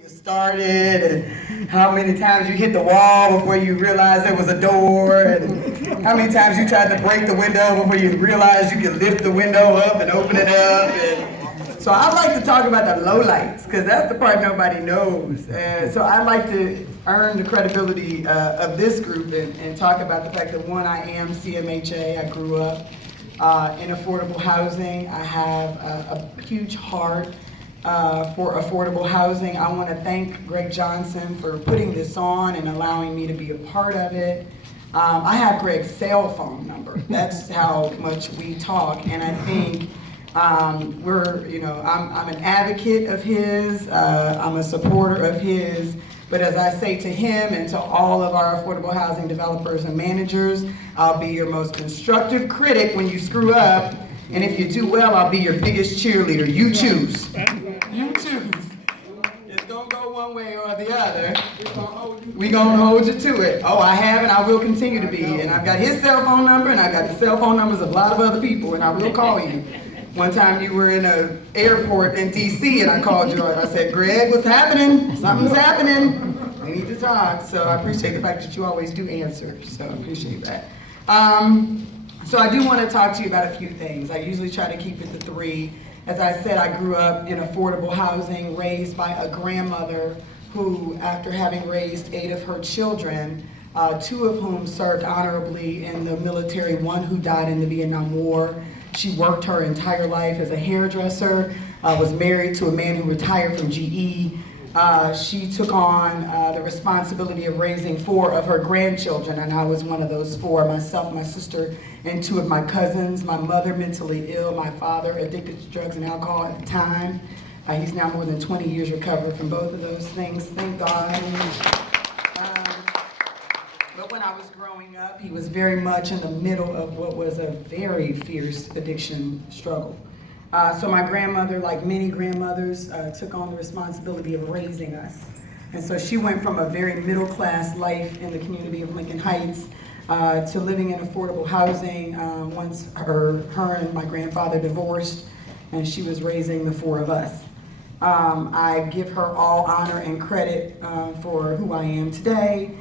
you started, and how many times you hit the wall before you realized there was a door, and how many times you tried to break the window before you realized you could lift the window up and open it up. And so I like to talk about the lowlights, because that's the part nobody knows. And so I like to earn the credibility of this group and talk about the fact that, one, I am CMHA. I grew up in affordable housing. I have a huge heart for affordable housing. I want to thank Greg Johnson for putting this on and allowing me to be a part of it. I have Greg's cell phone number. That's how much we talk, and I think I'm an advocate of his. I'm a supporter of his. But as I say to him and to all of our affordable housing developers and managers, I'll be your most constructive critic when you screw up. And if you do well, I'll be your biggest cheerleader. You choose. You choose. It's gonna go one way or the other. We're gonna hold you to it. Oh, I have and I will continue to be. And I've got his cell phone number and I've got the cell phone numbers of a lot of other people, and I will call you. One time you were in an airport in DC and I called you and I said, Greg, what's happening? Something's happening. We need to talk. So I appreciate the fact that you always do answer. So I appreciate that. So I do want to talk to you about a few things. I usually try to keep it to 3. As I said, I grew up in affordable housing, raised by a grandmother who, after having raised 8 of her children, 2 of whom served honorably in the military, 1 who died in the Vietnam War. She worked her entire life as a hairdresser, was married to a man who retired from GE. She took on the responsibility of raising 4 of her grandchildren, and I was one of those 4, myself, my sister, and 2 of my cousins. My mother mentally ill, my father addicted to drugs and alcohol at the time. He's now more than 20 years recovered from both of those things, thank God. But when I was growing up, he was very much in the middle of what was a very fierce addiction struggle. So my grandmother, like many grandmothers, took on the responsibility of raising us. And so she went from a very middle-class life in the community of Lincoln Heights to living in affordable housing once her and my grandfather divorced, and she was raising the 4 of us. I give her all honor and credit for who I am today.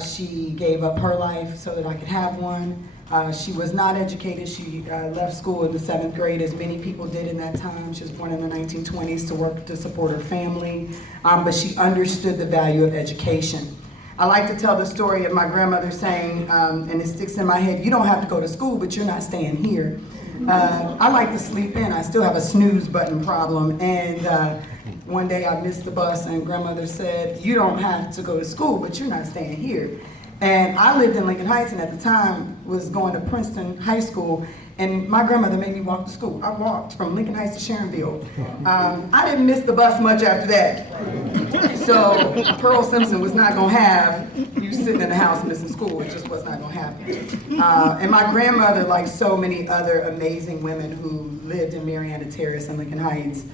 She gave up her life so that I could have one. She was not educated. She left school in the 7th grade, as many people did in that time. She was born in the 1920s to work to support her family, but she understood the value of education. I like to tell the story of my grandmother saying, and it sticks in my head, you don't have to go to school, but you're not staying here. I like to sleep in. I still have a snooze button problem, and one day I missed the bus and grandmother said, you don't have to go to school, but you're not staying here. And I lived in Lincoln Heights and at the time was going to Princeton High School, and my grandmother made me walk to school. I walked from Lincoln Heights to Sharonville. I didn't miss the bus much after that. So Pearl Simpson was not gonna have you sitting in the house missing school. It just was not gonna happen. And my grandmother, like so many other amazing women who lived in Mariana Terrace and Lincoln Heights,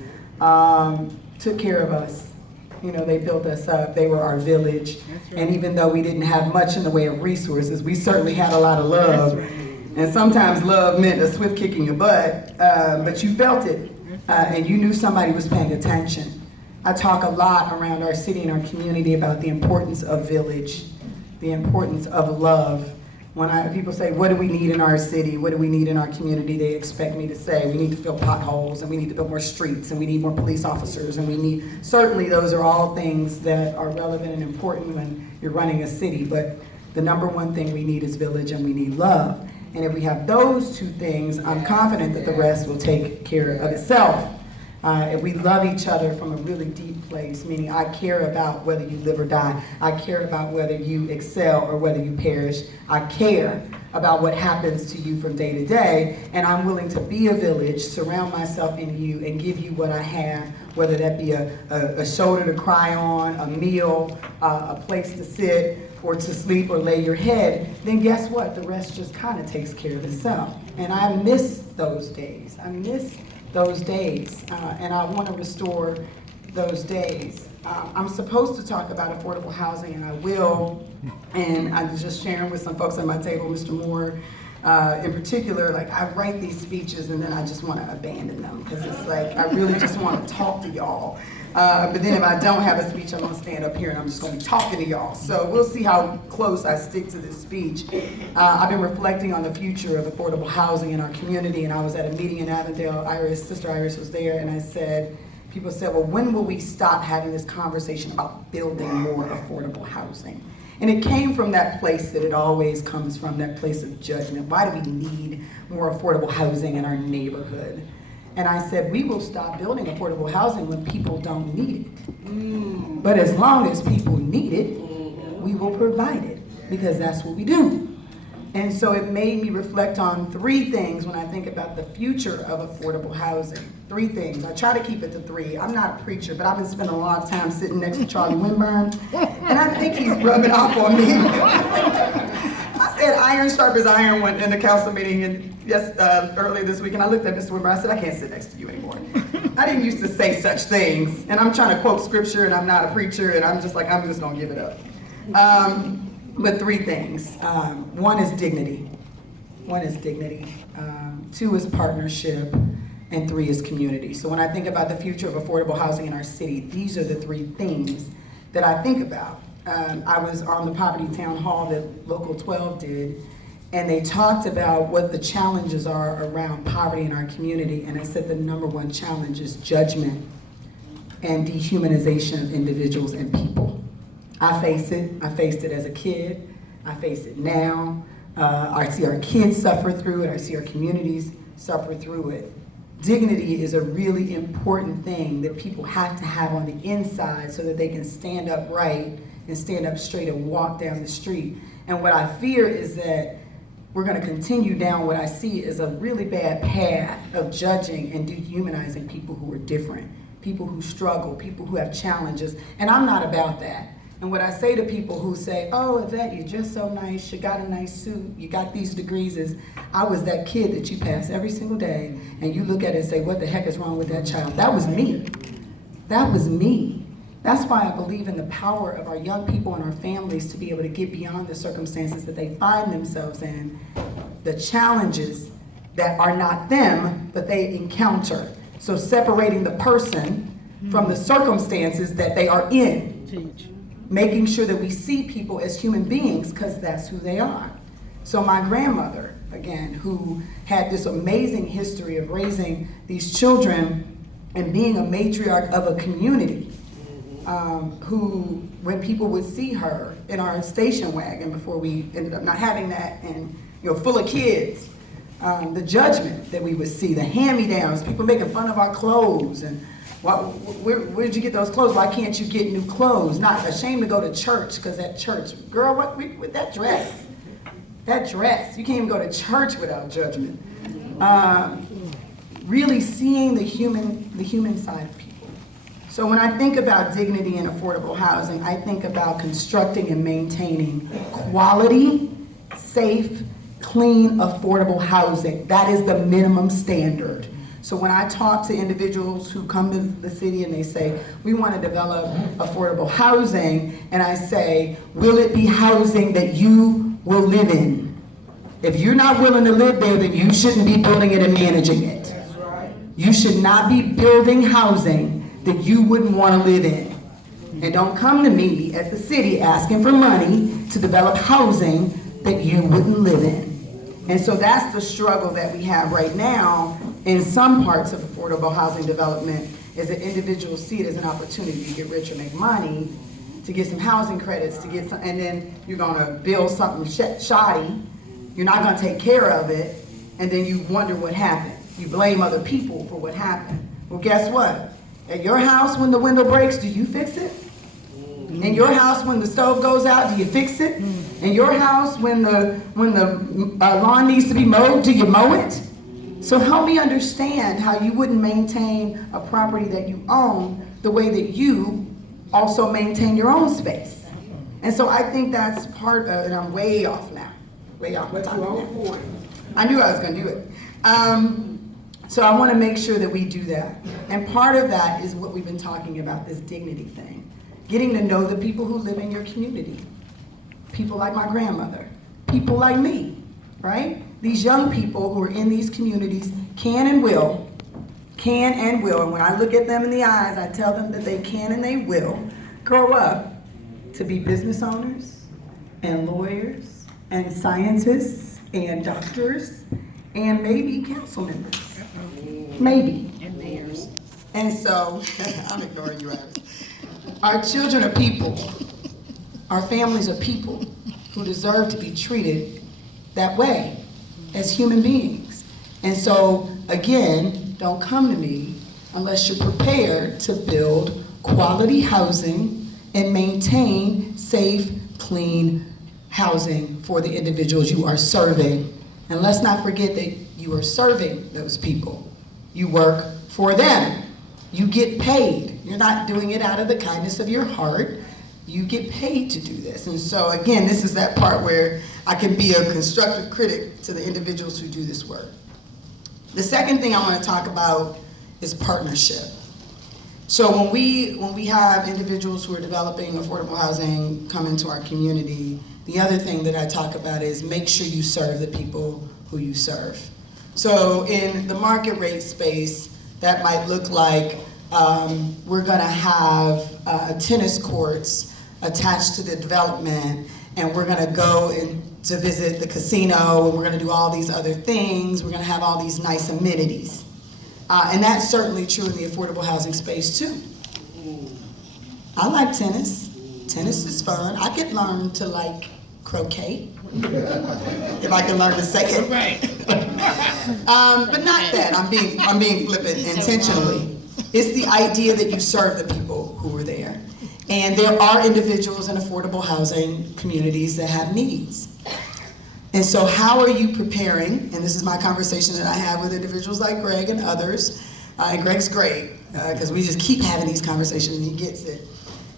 took care of us. You know, they built us up. They were our village. Right. And even though we didn't have much in the way of resources, we certainly had a lot of love. Right. And sometimes love meant a swift kick in your butt, but you felt it, and you knew somebody was paying attention. I talk a lot around our city and our community about the importance of village, the importance of love. When people say, what do we need in our city? What do we need in our community? They expect me to say, we need to fill potholes, and we need to build more streets, and we need more police officers, and we need, certainly those are all things that are relevant and important when you're running a city, but the number one thing we need is village, and we need love. And if we have those 2 things, I'm confident that the rest will take care of itself. If we love each other from a really deep place, meaning I care about whether you live or die, I care about whether you excel or whether you perish, I care about what happens to you from day to day, and I'm willing to be a village, surround myself in you, and give you what I have, whether that be a shoulder to cry on, a meal, a place to sit, or to sleep or lay your head, then guess what? The rest just kind of takes care of itself. And I miss those days. I miss those days, and I want to restore those days. I'm supposed to talk about affordable housing, and I will, and I'm just sharing with some folks at my table, Mr. Moore, in particular, like I write these speeches and then I just want to abandon them because it's like I really just want to talk to y'all. But then if I don't have a speech, I'm gonna stand up here and I'm just gonna be talking to y'all. So we'll see how close I stick to this speech. I've been reflecting on the future of affordable housing in our community, and I was at a meeting in Avondale. Sister Iris was there, and I said, people said, well, when will we stop having this conversation about building more affordable housing? And it came from that place that it always comes from, that place of judgment. Why do we need more affordable housing in our neighborhood? And I said, we will stop building affordable housing when people don't need it. But as long as people need it, we will provide it, because that's what we do. And so it made me reflect on 3 things when I think about the future of affordable housing. 3 things. I try to keep it to 3. I'm not a preacher, but I've been spending a lot of time sitting next to Charlie Winburn, and I think he's rubbing off on me. I said iron sharpens iron in the council meeting earlier this week, and I looked at Mr. Winburn. I said, I can't sit next to you anymore. I didn't used to say such things, and I'm trying to quote scripture, and I'm not a preacher, and I'm just like, I'm just gonna give it up. But 3 things. 1 is dignity. 1 is dignity. 2 is partnership. And 3 is community. So when I think about the future of affordable housing in our city, these are the 3 things that I think about. I was on the Poverty Town Hall that Local 12 did, and they talked about what the challenges are around poverty in our community, and I said the number 1 challenge is judgment and dehumanization of individuals and people. I face it. I faced it as a kid. I face it now. I see our kids suffer through it. I see our communities suffer through it. Dignity is a really important thing that people have to have on the inside so that they can stand up right and stand up straight and walk down the street. And what I fear is that we're going to continue down what I see as a really bad path of judging and dehumanizing people who are different, people who struggle, people who have challenges. And I'm not about that. And what I say to people who say, oh, Yvette, you're just so nice, you got a nice suit, you got these degrees, is I was that kid that you pass every single day, and you look at it and say, what the heck is wrong with that child? That was me. That was me. That's why I believe in the power of our young people and our families to be able to get beyond the circumstances that they find themselves in, the challenges that are not them, but they encounter. So separating the person from the circumstances that they are in. Making sure that we see people as human beings, because that's who they are. So my grandmother, again, who had this amazing history of raising these children and being a matriarch of a community, who, when people would see her in our station wagon before we ended up not having that, and full of kids, the judgment that we would see, the hand-me-downs, people making fun of our clothes, and where did you get those clothes? Why can't you get new clothes? Not ashamed to go to church, because at church, girl, what with that dress? That dress, you can't even go to church without judgment. Really seeing the human side of people. So when I think about dignity and affordable housing, I think about constructing and maintaining quality, safe, clean, affordable housing. That is the minimum standard. So when I talk to individuals who come to the city and they say, we want to develop affordable housing, and I say, will it be housing that you will live in? If you're not willing to live there, then you shouldn't be building it and managing it. That's right. You should not be building housing that you wouldn't want to live in. And don't come to me at the city asking for money to develop housing that you wouldn't live in. And so that's the struggle that we have right now in some parts of affordable housing development, is that individuals see it as an opportunity to get rich or make money, to get some housing credits, to get some, and then you're gonna build something shoddy, you're not gonna take care of it, and then you wonder what happened. You blame other people for what happened. Well, guess what? At your house, when the window breaks, do you fix it? In your house, when the stove goes out, do you fix it? In your house, when the lawn needs to be mowed, do you mow it? So help me understand how you wouldn't maintain a property that you own the way that you also maintain your own space. And so I think that's part of, and I'm way off now, way off. But you're on point. I knew I was gonna do it. So I wanna make sure that we do that. And part of that is what we've been talking about, this dignity thing. Getting to know the people who live in your community. People like my grandmother, people like me, right? These young people who are in these communities can and will can and will, and when I look at them in the eyes, I tell them that they can and they will grow up to be business owners and lawyers and scientists and doctors and maybe council members. Maybe. And mayors. And so, I'm ignoring you, Iris. Our children are people. Our families are people who deserve to be treated that way as human beings. And so, again, don't come to me unless you're prepared to build quality housing and maintain safe, clean housing for the individuals you are serving. And let's not forget that you are serving those people. You work for them. You get paid. You're not doing it out of the kindness of your heart. You get paid to do this. And so again, this is that part where I can be a constructive critic to the individuals who do this work. The second thing I want to talk about is partnership. So when we have individuals who are developing affordable housing come into our community, the other thing that I talk about is make sure you serve the people who you serve. So in the market rate space, that might look like we're gonna have tennis courts attached to the development, and we're gonna go to visit the casino, and we're gonna do all these other things, we're gonna have all these nice amenities. And that's certainly true in the affordable housing space too. I like tennis. Tennis is fun. I could learn to like croquet, if I can learn to say it. Right. But not that, I'm being flippant intentionally. It's the idea that you serve the people who are there. And there are individuals in affordable housing communities that have needs. And so how are you preparing, and this is my conversation that I have with individuals like Greg and others, and Greg's great, because we just keep having these conversations and he gets it.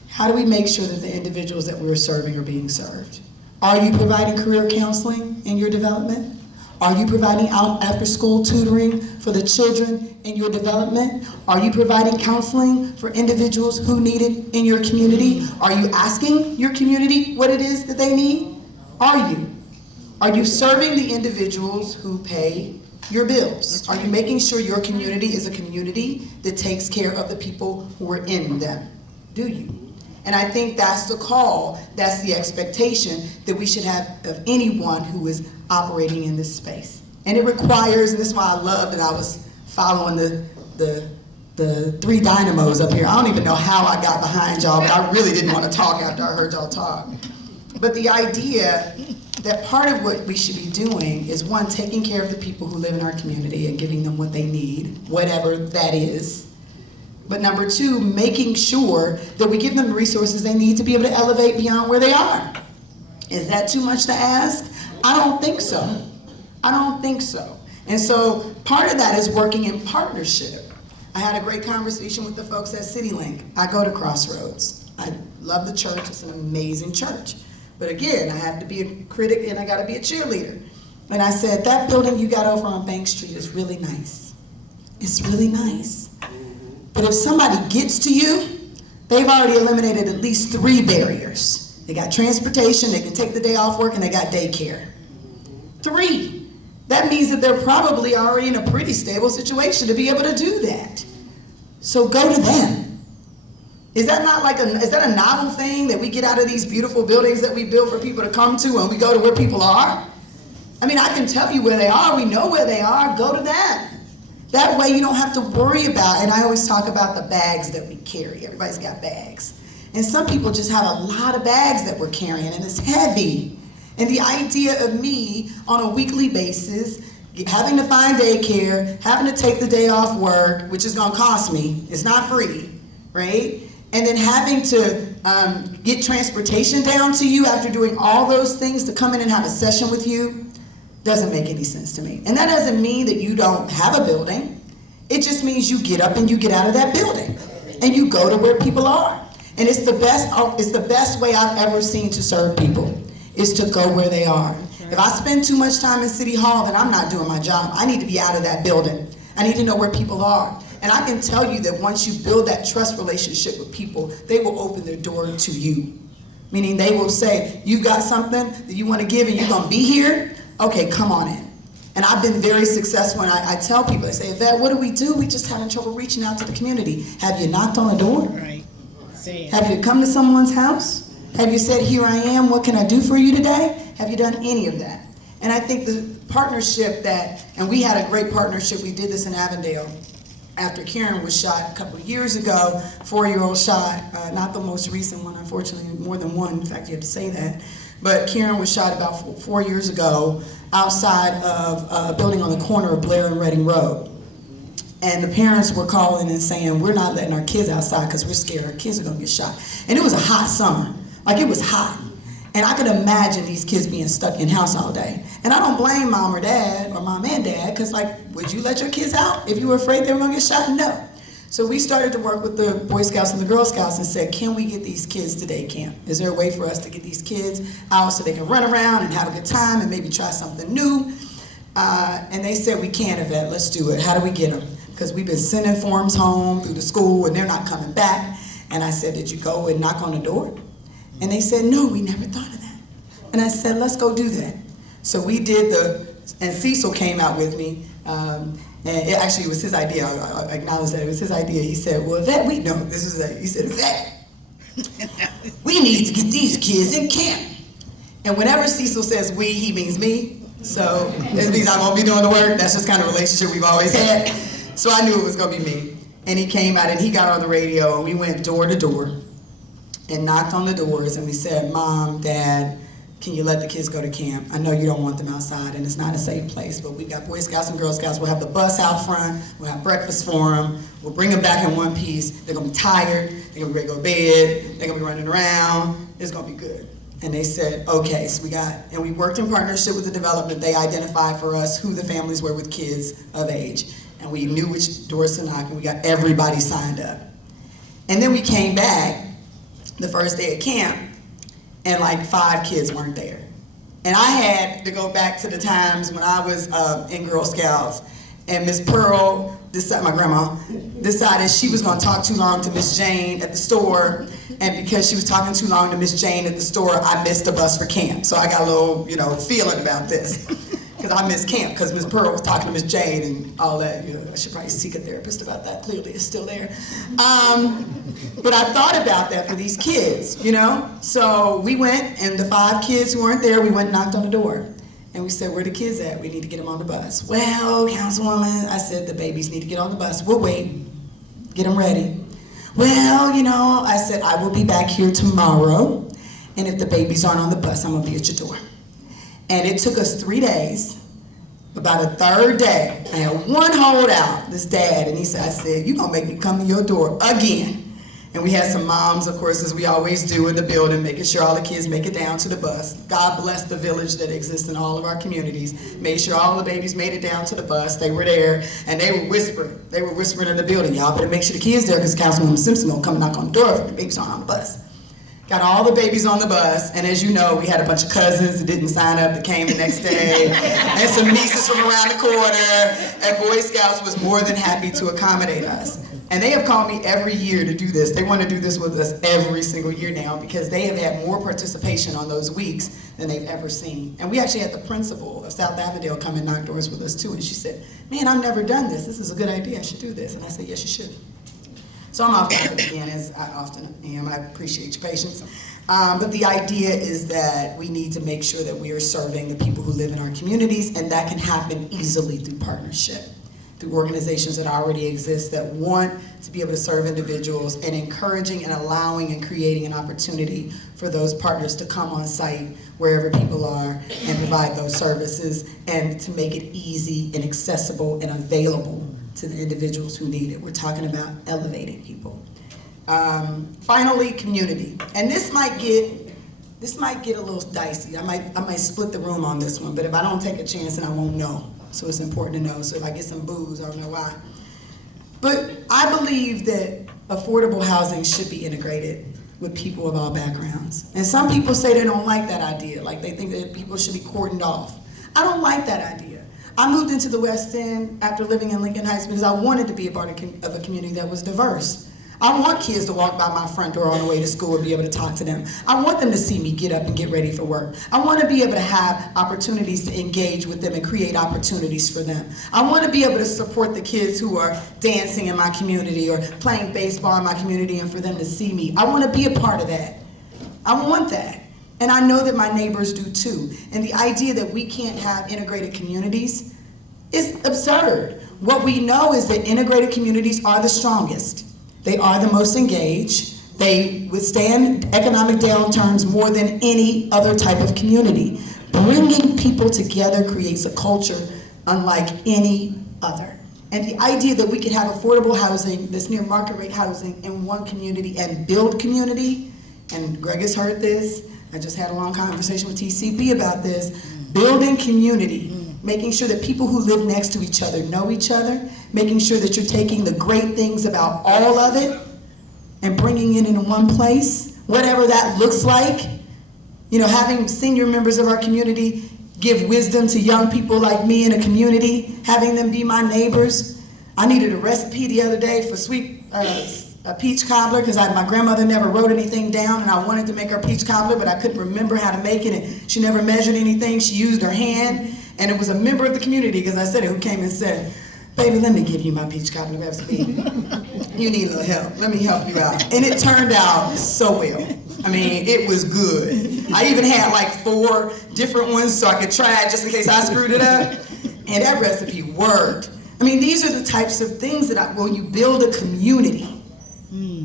How do we make sure that the individuals that we're serving are being served? Are you providing career counseling in your development? Are you providing after-school tutoring for the children in your development? Are you providing counseling for individuals who need it in your community? Are you asking your community what it is that they need? Are you? Are you serving the individuals who pay your bills? Are you making sure your community is a community that takes care of the people who are in them? Do you? And I think that's the call, that's the expectation that we should have of anyone who is operating in this space. And it requires, and this is why I love that I was following the three dynamos up here. I don't even know how I got behind y'all, but I really didn't want to talk after I heard y'all talk. But the idea that part of what we should be doing is, one, taking care of the people who live in our community and giving them what they need, whatever that is. But number two, making sure that we give them the resources they need to be able to elevate beyond where they are. Is that too much to ask? I don't think so. I don't think so. And so part of that is working in partnership. I had a great conversation with the folks at CityLink. I go to Crossroads. I love the church. It's an amazing church. But again, I have to be a critic and I got to be a cheerleader. And I said, that building you got over on Bank Street is really nice. It's really nice. But if somebody gets to you, they've already eliminated at least 3 barriers. They got transportation, they can take the day off work, and they got daycare. 3. That means that they're probably already in a pretty stable situation to be able to do that. So go to them. Is that not like is that a novel thing that we get out of these beautiful buildings that we build for people to come to, and we go to where people are? I mean, I can tell you where they are. We know where they are. Go to them. That way you don't have to worry about, and I always talk about the bags that we carry. Everybody's got bags. And some people just have a lot of bags that we're carrying, and it's heavy. And the idea of me on a weekly basis, having to find daycare, having to take the day off work, which is gonna cost me, it's not free, right? And then having to get transportation down to you after doing all those things to come in and have a session with you, doesn't make any sense to me. And that doesn't mean that you don't have a building. It just means you get up and you get out of that building and you go to where people are. And it's the best way I've ever seen to serve people, is to go where they are. If I spend too much time in City Hall, then I'm not doing my job. I need to be out of that building. I need to know where people are. And I can tell you that once you build that trust relationship with people, they will open their door to you. Meaning they will say, you've got something that you want to give and you're going to be here? Okay, come on in. And I've been very successful, and I tell people, I say, Yvette, what do? We just having trouble reaching out to the community. Have you knocked on the door? Right. Have you come to someone's house? Have you said, here I am, what can I do for you today? Have you done any of that? And I think the partnership and we had a great partnership, we did this in Avondale after Karen was shot a couple of years ago, 4-year-old shot, not the most recent one, unfortunately, more than one, in fact you have to say that. But Karen was shot about 4 years ago outside of a building on the corner of Blair and Reading Road. And the parents were calling and saying, we're not letting our kids outside because we're scared our kids are gonna get shot. And it was a hot summer, like it was hot. And I could imagine these kids being stuck in house all day. And I don't blame mom or dad, or mom and dad, because like, would you let your kids out if you were afraid they were gonna get shot? No. So we started to work with the Boy Scouts and the Girl Scouts and said, can we get these kids to day camp? Is there a way for us to get these kids out so they can run around and have a good time and maybe try something new? And they said, we can, Yvette, let's do it. How do we get them? Because we've been sending forms home through the school and they're not coming back. And I said, did you go and knock on the door? And they said, no, we never thought of that. And I said, let's go do that. So we did and Cecil came out with me. And it actually was his idea. I acknowledge that it was his idea. He said, well, Yvette, he said, Yvette, we need to get these kids in camp. And whenever Cecil says we, he means me. So this means I won't be doing the work. That's just kind of relationship we've always had. So I knew it was gonna be me. And he came out and he got on the radio and we went door to door and knocked on the doors and we said, Mom, Dad, can you let the kids go to camp? I know you don't want them outside and it's not a safe place, but we got Boy Scouts and Girl Scouts. We'll have the bus out front. We'll have breakfast for them. We'll bring them back in one piece. They're gonna be tired. They're gonna be ready to go to bed. They're gonna be running around. It's gonna be good. And they said, okay, so we worked in partnership with the development. They identified for us who the families were with kids of age. And we knew which doors to knock and we got everybody signed up. And then we came back the first day at camp and like 5 kids weren't there. And I had to go back to the times when I was in Girl Scouts and Miss Pearl, my grandma, decided she was gonna talk too long to Miss Jane at the store, and because she was talking too long to Miss Jane at the store, I missed the bus for camp. So I got a little, feeling about this, because I missed camp, because Miss Pearl was talking to Miss Jane and all that. I should probably seek a therapist about that, clearly it's still there. But I thought about that for these kids, So we went, and the 5 kids who weren't there, we went and knocked on the door. And we said, where the kids at? We need to get them on the bus. Well, Councilwoman, I said, the babies need to get on the bus. We'll wait, get them ready. Well, I said, I will be back here tomorrow. And if the babies aren't on the bus, I'm gonna be at your door. And it took us 3 days. About a 3rd day, I had one holdout, this dad, and I said, you gonna make me come to your door again. And we had some moms, of course, as we always do in the building, making sure all the kids make it down to the bus. God bless the village that exists in all of our communities. Made sure all the babies made it down to the bus. They were there, and they were whispering. They were whispering in the building, y'all better make sure the kids there, because Councilwoman Simpson gonna come and knock on the door if the babies aren't on the bus. Got all the babies on the bus, and as you know, we had a bunch of cousins that didn't sign up that came the next day, and some nieces from around the corner, and Boy Scouts was more than happy to accommodate us. And they have called me every year to do this. They want to do this with us every single year now because they have had more participation on those weeks than they've ever seen. And we actually had the principal of South Avondale come and knock doors with us too, and she said, man, I've never done this. This is a good idea, I should do this. And I said, yes, you should. So I'm off topic again, as I often am. I appreciate your patience. But the idea is that we need to make sure that we are serving the people who live in our communities, and that can happen easily through partnership, through organizations that already exist that want to be able to serve individuals, and encouraging and allowing and creating an opportunity for those partners to come on site wherever people are and provide those services, and to make it easy and accessible and available to the individuals who need it. We're talking about elevating people. Finally, community. And this might get a little dicey. I might split the room on this one, but if I don't take a chance, then I won't know. So it's important to know. So if I get some boos, I don't know why. But I believe that affordable housing should be integrated with people of all backgrounds. And some people say they don't like that idea, like they think that people should be cordoned off. I don't like that idea. I moved into the West End after living in Lincoln Heights because I wanted to be a part of a community that was diverse. I want kids to walk by my front door on the way to school and be able to talk to them. I want them to see me get up and get ready for work. I want to be able to have opportunities to engage with them and create opportunities for them. I want to be able to support the kids who are dancing in my community or playing baseball in my community and for them to see me. I want to be a part of that. I want that. And I know that my neighbors do too. And the idea that we can't have integrated communities is absurd. What we know is that integrated communities are the strongest. They are the most engaged. They withstand economic downturns more than any other type of community. Bringing people together creates a culture unlike any other. And the idea that we can have affordable housing that's near market rate housing in one community and build community, and Greg has heard this, I just had a long conversation with TCB about this, building community. Making sure that people who live next to each other know each other, making sure that you're taking the great things about all of it and bringing it into one place, whatever that looks like. You know, having senior members of our community give wisdom to young people like me in a community, having them be my neighbors. I needed a recipe the other day for a peach cobbler because my grandmother never wrote anything down, and I wanted to make her peach cobbler, but I couldn't remember how to make it, and she never measured anything. She used her hand. And it was a member of the community, because I said it, who came and said, baby, let me give you my peach cobbler recipe. You need a little help. Let me help you out. And it turned out so well. I mean, it was good. I even had like 4 different ones so I could try it just in case I screwed it up. And that recipe worked. I mean, these are the types of things that when you build a community,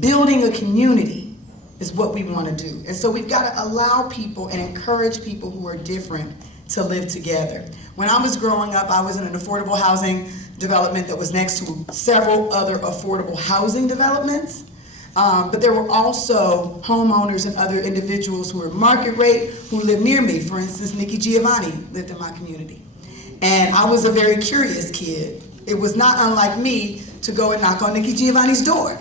building a community is what we want to do. And so we've got to allow people and encourage people who are different to live together. When I was growing up, I was in an affordable housing development that was next to several other affordable housing developments. But there were also homeowners and other individuals who were market rate who lived near me. For instance, Nikki Giovanni lived in my community. And I was a very curious kid. It was not unlike me to go and knock on Nikki Giovanni's door.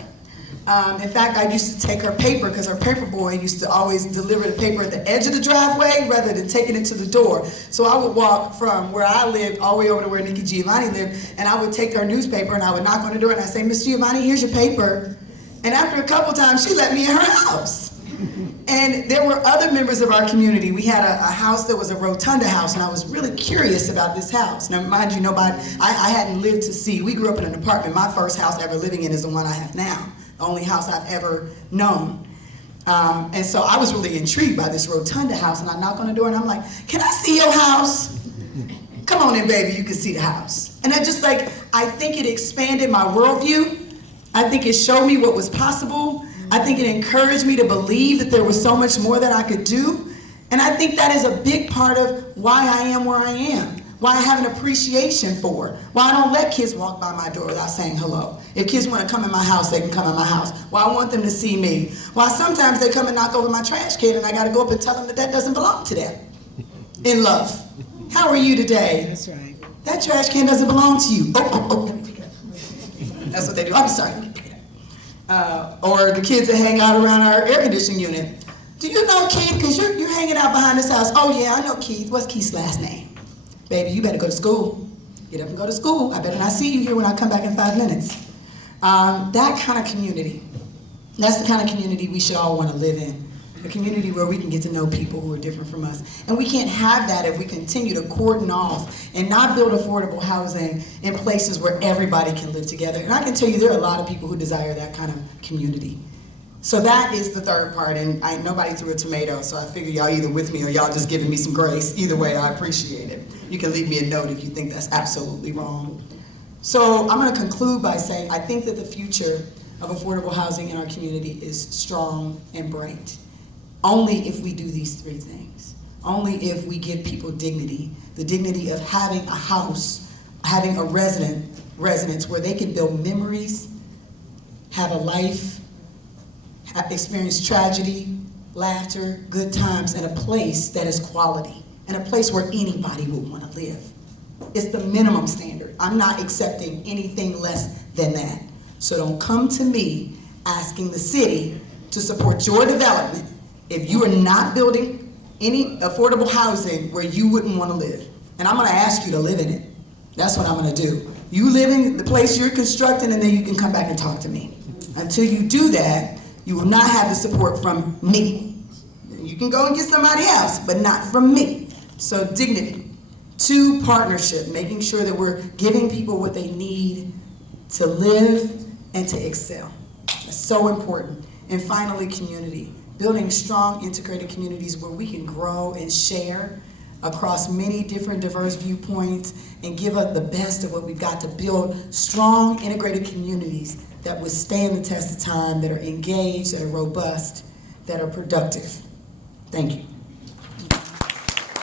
In fact, I used to take her paper, because her paper boy used to always deliver the paper at the edge of the driveway rather than taking it to the door. So I would walk from where I lived all the way over to where Nikki Giovanni lived, and I would take her newspaper and I would knock on the door and I'd say, Miss Giovanni, here's your paper. And after a couple times, she let me in her house. And there were other members of our community. We had a house that was a rotunda house, and I was really curious about this house. Now, mind you, I hadn't lived to see. We grew up in an apartment. My first house ever living in is the one I have now. The only house I've ever known. And so I was really intrigued by this rotunda house, and I knock on the door and I'm like, can I see your house? Come on in, baby, you can see the house. And I think it expanded my worldview. I think it showed me what was possible. I think it encouraged me to believe that there was so much more that I could do. And I think that is a big part of why I am where I am. Why I have an appreciation for, why I don't let kids walk by my door without saying hello. If kids want to come in my house, they can come in my house. Why I want them to see me. Why sometimes they come and knock over my trash can and I got to go up and tell them that that doesn't belong to them. In love. How are you today? That's right. That trash can doesn't belong to you. Oh, let me pick it up. That's what they do. I'm sorry, let me pick it up. Or the kids that hang out around our air conditioning unit. Do you know Keith? Because you're hanging out behind this house. Oh yeah, I know Keith. What's Keith's last name? Baby, you better go to school. Get up and go to school. I better not see you here when I come back in 5 minutes. That kind of community, that's the kind of community we should all want to live in. A community where we can get to know people who are different from us. And we can't have that if we continue to cordon off and not build affordable housing in places where everybody can live together. And I can tell you there are a lot of people who desire that kind of community. So that is the third part, and nobody threw a tomato, so I figure y'all either with me or y'all just giving me some grace. Either way, I appreciate it. You can leave me a note if you think that's absolutely wrong. So I'm gonna conclude by saying I think that the future of affordable housing in our community is strong and bright. Only if we do these 3 things. Only if we give people dignity, the dignity of having a house, having a residence where they can build memories, have a life, have experienced tragedy, laughter, good times, and a place that is quality, and a place where anybody would want to live. It's the minimum standard. I'm not accepting anything less than that. So don't come to me asking the city to support your development if you are not building any affordable housing where you wouldn't want to live. And I'm going to ask you to live in it. That's what I'm going to do. You live in the place you're constructing, and then you can come back and talk to me. Until you do that, you will not have the support from me. You can go and get somebody else, but not from me. So dignity. 2, partnership, making sure that we're giving people what they need to live and to excel. That's so important. And finally, community. Building strong, integrated communities where we can grow and share across many different diverse viewpoints and give us the best of what we've got to build strong, integrated communities that withstand the test of time, that are engaged, that are robust, that are productive. Thank you.